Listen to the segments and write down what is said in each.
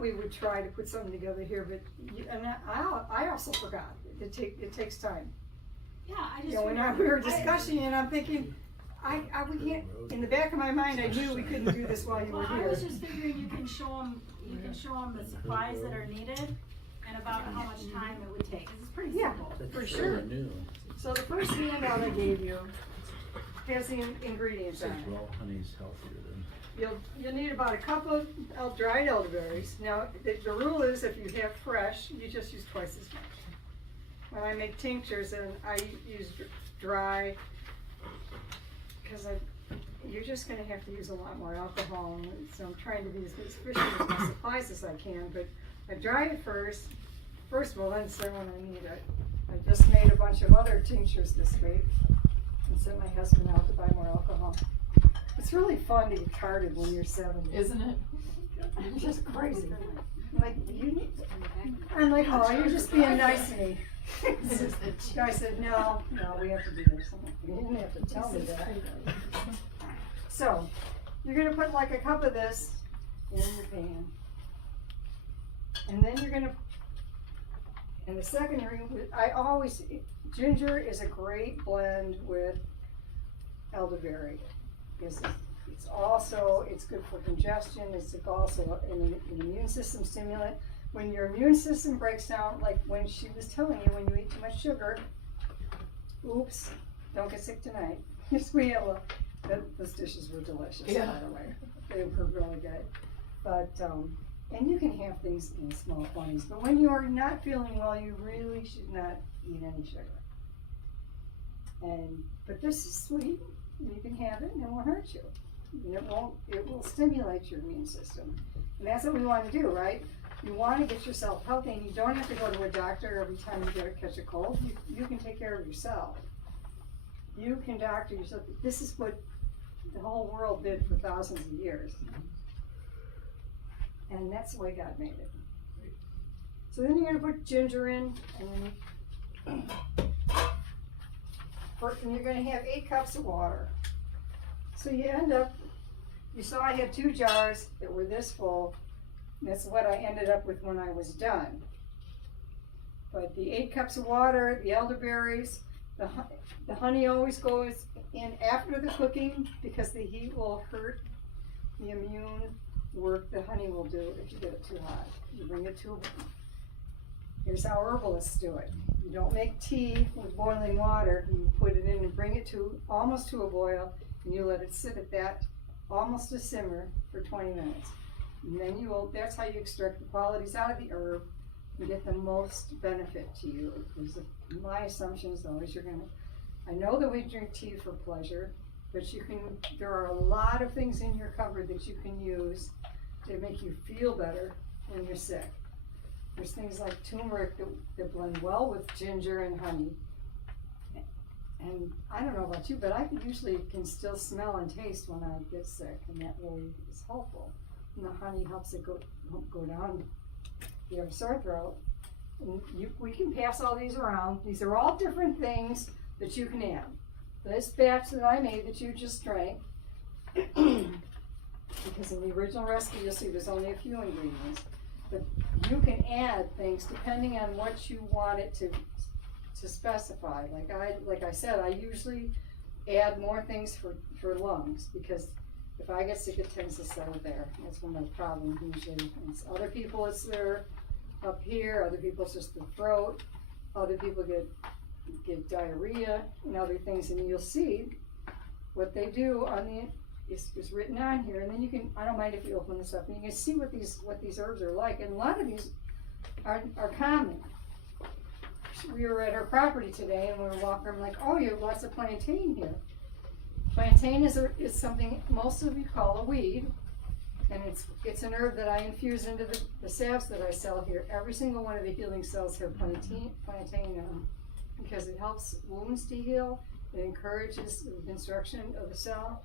thought we would try to put something together here, but I also forgot. It takes time. Yeah, I just. You know, when we were discussing it, I'm thinking, we can't. In the back of my mind, I knew we couldn't do this while you were Well, here. I was just figuring you can show them the supplies that are needed and about how much time it would take. 'Cause it's pretty simple. For sure. So the first handout I gave you has the ingredients on it. Well, honey's healthier than. You'll need about a cup of dried elderberries. Now, the rule is if you have fresh, you just use twice as much. When I make tinctures, and I use dry, because you're just going to have to use a lot more alcohol, and so I'm trying to be as efficient with my supplies as I can, but I dry it first of all, then say when I need it. I just made a bunch of other tinctures this week and sent my husband out to buy more alcohol. It's really fun to get carded when you're 70. Isn't it? It's just crazy. I'm like, oh, you're just being nice to me. The guy said, no, we have to do this. I'm like, you didn't have to tell me that. So, you're going to put like a cup of this in your pan. And then you're going to, and the secondary, ginger is a great blend with elderberry. It's good for congestion, it's also an immune system stimulant. When your immune system breaks down, like when she was telling you, when you eat too much sugar, oops, don't get sick tonight. Yes, those dishes were delicious, by the way. They were really good. But, and you can have things in small quantities, but when you are not feeling well, you really should not eat any sugar. But this is sweet, and you can have it, and it won't hurt you. And it will stimulate your immune system. And that's what we want to do, right? You want to get yourself healthy, and you don't have to go to a doctor every time you catch a cold. You can take care of yourself. You can doctor yourself. This is what the whole world did for thousands of years. And that's the way God made it. So then you're going to put ginger in, and you're going to have 8 cups of water. So you saw I had 2 jars that were this full. That's what I ended up with when I was done. But the 8 cups of water, the elderberries, the honey always goes in after the cooking because the heat will hurt the immune work the honey will do if you get it too hot. You bring it to, here's how herbalists do it. You don't make tea with boiling water. You put it in and bring it almost to a boil, and you let it sit at that almost a simmer for 20 minutes. And then that's how you extract the qualities out of the herb and get the most benefit to you. My assumption is always I know that we drink tea for pleasure, but there are a lot of things in your cupboard that you can use to make you feel better when you're sick. There's things like turmeric that blend well with ginger and honey. And I don't know about you, but I usually can still smell and taste when I get sick, and that really is helpful. And the honey helps it go down if you have a sore throat. And we can pass all these around. These are all different things that you can add. This batch that I made that you just drank, because in the original recipe you'll see there's only a few ingredients, but you can add things depending on what you want it to specify. Like I said, I usually add more things for lungs, because if I get sick, it tends to settle there. That's one of the problems usually. Other people, it's there up here. Other people, it's just the throat. Other people get diarrhea and other things. And you'll see what they do is written on here. And then I don't mind if you open this up, and you can see what these herbs are like. And a lot of these are common. We were at her property today, and we were walking. I'm like, oh, you have lots of plantain here. Plantain is something most of you call a weed, and it's an herb that I infuse into the salves that I sell here. Every single one of the healing cells have plantain in them because it helps wounds to heal. It encourages the construction of the cell,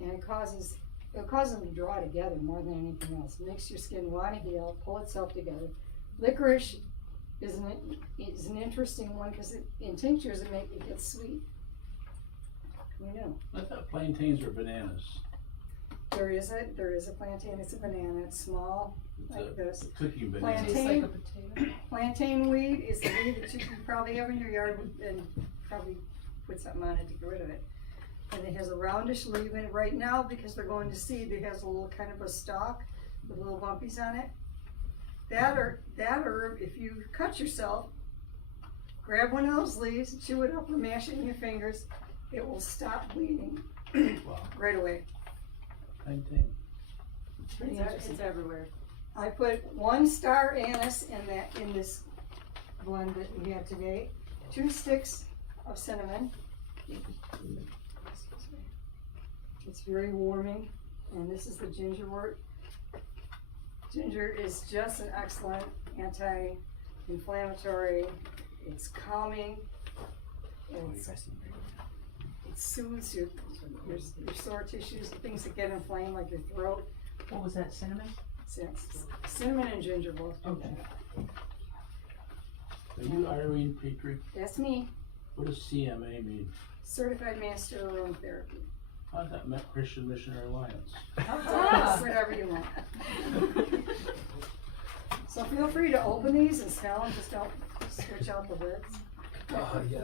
and it causes them to draw together more than anything else. It makes your skin want to heal, pull itself together. Licorice is an interesting one because in tinctures it gets sweet. We know. I thought plantains were bananas. There is a plantain, it's a banana, it's small, like this. Cooking banana. Plantain, plantain weed is the weed that you can probably have in your yard and probably put something on it to get rid of it. And it has a roundish leaf in it right now because they're going to seed. It has a little kind of a stalk with little bumpies on it. That herb, if you cut yourself, grab one of those leaves, chew it up or mash it in your fingers, it will stop bleeding Wow. right away. Plantain. It's pretty It's interesting. everywhere. I put 1 star anise in this blend that we have today, 2 sticks of cinnamon. It's very warming, and this is the gingerwort. Ginger is just an excellent anti-inflammatory. It's calming. It soothes your sore tissues, things that get inflamed like your throat. What was that, cinnamon? Cinnamon and ginger both. Okay. Are you Irene Petree? That's me, What does CMA mean? Certified Master Aromatherapy. I thought meant Christian Missionary Alliance. Whatever you want. So feel free to open these and smell them, just don't switch out the lids. Oh, yeah.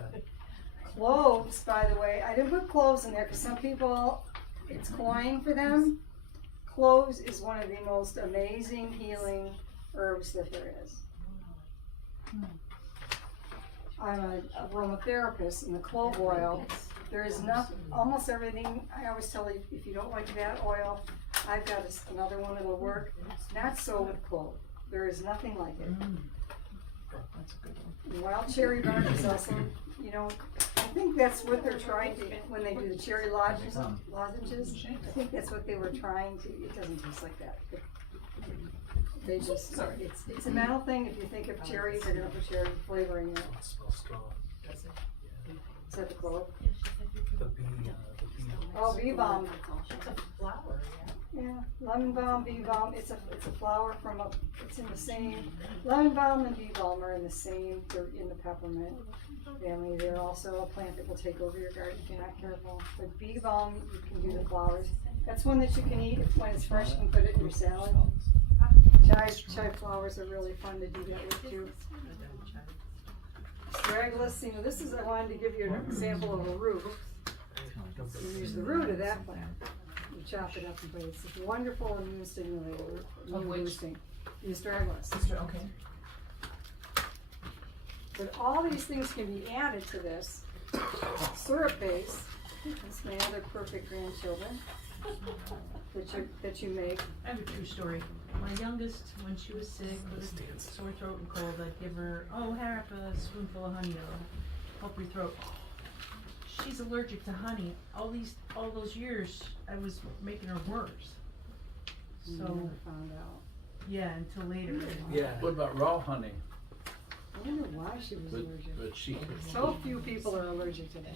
Cloves, by the way, I didn't put cloves in there because some people, it's cloying for them. Cloves is one of the most amazing healing herbs that there is. I'm an aromatherapist, and the clove oil, there is almost everything. I always tell you, if you don't like that oil, I've got another one that'll work. Not so with clove. There is nothing like it. That's a good one. Wild cherry bark is also, I think that's what they're trying to, when they do the cherry lozenges, I think that's what they were trying to, it doesn't taste like that. They just, it's a mental thing. If you think of cherry, they're gonna put cherry flavoring in it. It smells strong. Is that the clove? The bee. Oh, bee balm. It's a flower, Yeah, lemon balm, bee balm, it's a flower it's in the same, lemon balm and bee balm are in the same, they're in the peppermint family. They're also a plant that will take over your garden if you're not careful. With bee balm, you can do the flowers. That's one that you can eat when it's fresh, you can put it in your salad. Chive flowers are really fun to do that with too. Astragalus, this is, I wanted to give you an example of a root. You use the root of that plant. You chop it up and put it. It's a wonderful immune stimulator, immune boosting. The astragalus. Okay. But all these things can be added to this syrup base. That's my other perfect grandchildren that you make. I have a true story. My youngest, when she was sick with a sore throat and cold, I'd give her, half a spoonful of honey to help your throat. She's allergic to honey. All those years, I was making her worse. So, Never found out. yeah, until later. Yeah. What about raw honey? I wonder why she was allergic. But she So few people are allergic to that.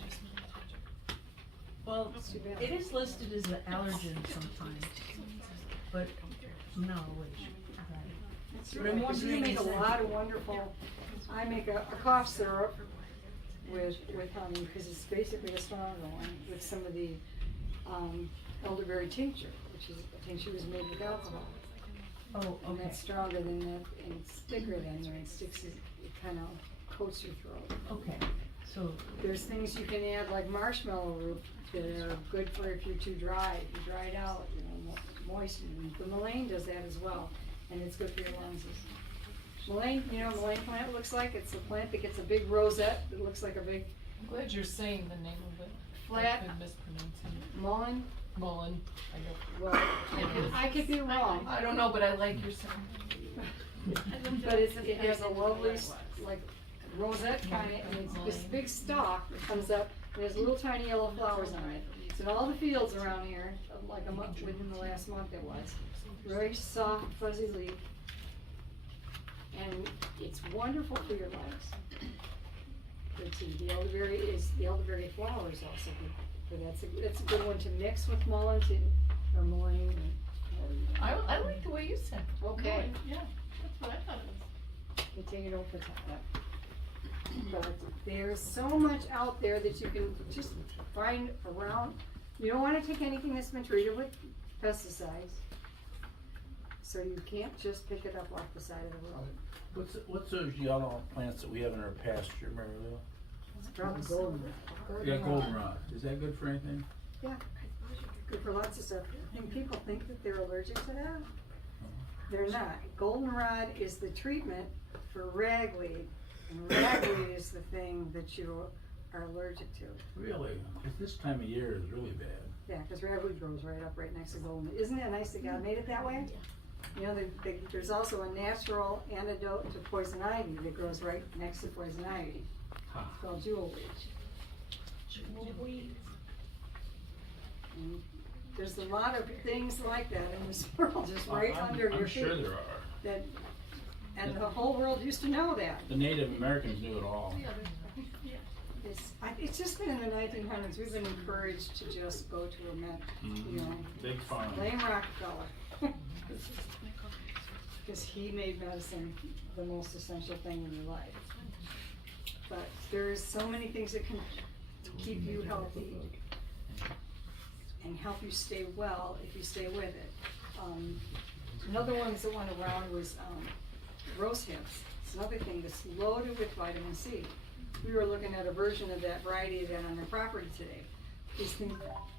Well, Too bad. it is listed as an allergen sometimes, but no, Because you make a lot of wonderful, I make a cough syrup with honey, because it's basically a stronger one, with some of the elderberry tincture, which is a tincture was made with alcohol. Oh, And okay. that's stronger than that, and it's thicker than when it sticks, it kind of coats your throat. Okay, so, There's things you can add like marshmallow root that are good for if you're too dry, if you dry it out, moisten. The mullein does that as well, and it's good for your lungs. Mullein, mullein plant looks like, it's a plant that gets a big rosette that looks like a big I'm glad you're saying the name of it. flat I could mispronounce it. mullein. Mullen. I go. Well, I could be wrong, I don't know, but I like your sound. but it has a lovely, like, rosette kind of, and it's this big stalk that comes up, and there's little tiny yellow flowers on it. It's in all the fields around here, like a month, within the last month it was. Very soft, fuzzy leaf. And it's wonderful for your lungs. Good too. The elderberry flowers also good. But that's a good one to mix with mullein or mullein. I like the way you said it. Okay. Yeah, that's what I thought it was. You take it over that. But there's so much out there that you can just find around. You don't want to take anything that's been treated with pesticides. So you can't just pick it up off the side of the road. What's those yellow plants that we have in our pasture, Mary Lou? It's probably golden. Yeah, goldenrod. Is that good for anything? Yeah, good for lots of stuff. And people think that they're allergic to that. They're not. Goldenrod is the treatment for ragweed, and ragweed is the thing that you are allergic to. Really? 'Cause this time of year is really bad. Yeah, because ragweed grows right up right next to golden. Isn't it nice that God made it that way? You know, there's also a natural antidote to poison ivy that grows right next to poison ivy. It's called jewelweed. And there's a lot of things like that in this world, just right under your feet. I'm sure there are. That, and the whole world used to know that. The Native Americans knew it all. It's just been in the 1900s, we've been encouraged to just go to a med, you know, Big farm. blame Rockefeller. Because he made medicine the most essential thing in your life. But there's so many things that can keep you healthy and help you stay well if you stay with it. Another one that went around was rose hips. It's another thing that's loaded with vitamin C. We were looking at a version of that variety of that on our property today. These things,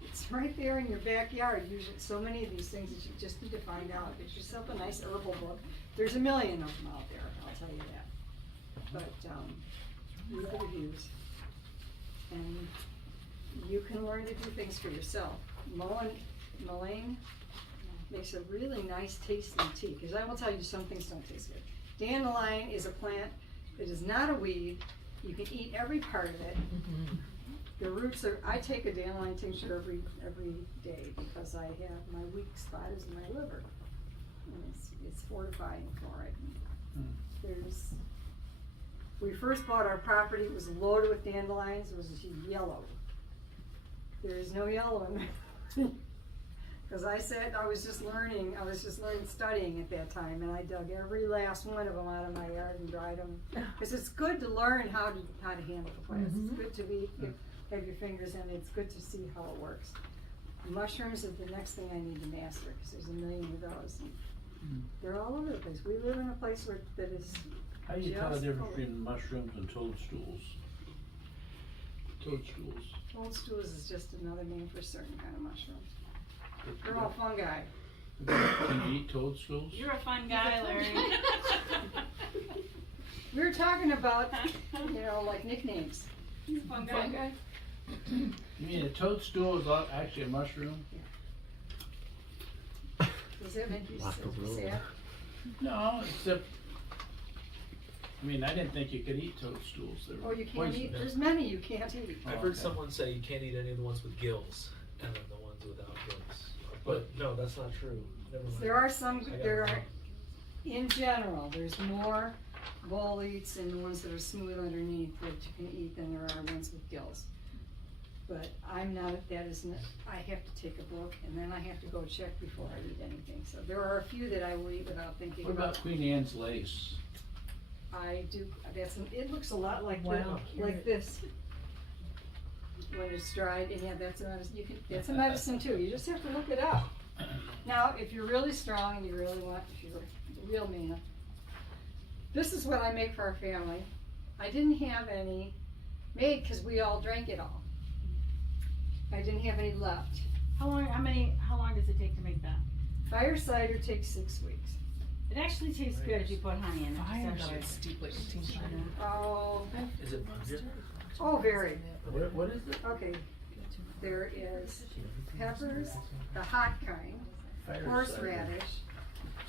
it's right there in your backyard. Usually, so many of these things that you just need to find out. Get yourself a nice herbal book. There's a million of them out there, I'll tell you that. But read the reviews, and you can learn to do things for yourself. Mullein makes a really nice tasting tea. Because I will tell you, some things don't taste good. Dandelion is a plant that is not a weed. You can eat every part of it. The roots are, I take a dandelion tincture every day because I have, my weak spot is in my liver. And it's fortifying for it. We first bought our property, it was loaded with dandelions, it was yellow. There is no yellow in there. Because I was just learning, studying at that time, and I dug every last one of them out of my yard and dried them. Because it's good to learn how to handle the plants. It's good to have your fingers in it. It's good to see how it works. Mushrooms is the next thing I need to master, because there's a million of those. And they're all over the place. We live in a place that is. How do you tell the just difference full. between mushrooms and toadstools? Toadstools. Toadstools is just another name for a certain kind of mushrooms. They're all fungi. Can you eat toadstools? You're a fun guy, Larry. We were talking about, like nicknames. Fun guy. You mean a toadstool is actually a mushroom? Does that make you sad? No, except, I mean, I didn't think you could eat toadstools. They were Oh, you can't eat, poisonous. there's many you can't eat. I've Oh, heard okay. someone say you can't eat any of the ones with gills, and then the ones without gills. But no, that's not true. Never mind. There are some, I got it there are, wrong. in general, there's more boletes and the ones that are smooth underneath that you can eat than there are ones with gills. But I'm not, that isn't, I have to take a book and then I have to go check before I eat anything. So there are a few that I will eat without thinking What about. about Queen Anne's lace? I do, it looks a lot like, Wow. like this. When it's dried, and yeah, that's a medicine, that's a medicine too, you just have to look it up. Now, if you're really strong and you really want, if you're a real man, this is what I make for our family. I didn't have any made because we all drank it all. I didn't have any left. How long does it take to make that? Fire cider takes 6 weeks. It actually tastes good if you put honey in it. Oh, Is it ginger? oh, very. What is it? Okay, there is peppers, the hot kind, Fire cider. horseradish,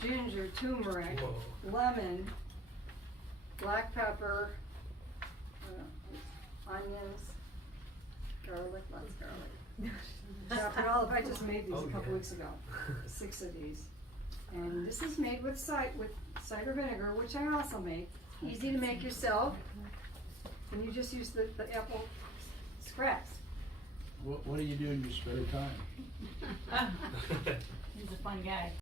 ginger, turmeric, Whoa. lemon, black pepper, onions, garlic, lots of garlic. Chop it all up. I just made these Oh, a couple yeah. weeks ago, 6 of these. And this is made with cider vinegar, which I also make. Easy to make yourself. And you just use the apple scraps. What do you do in your spare time? He's a fun guy.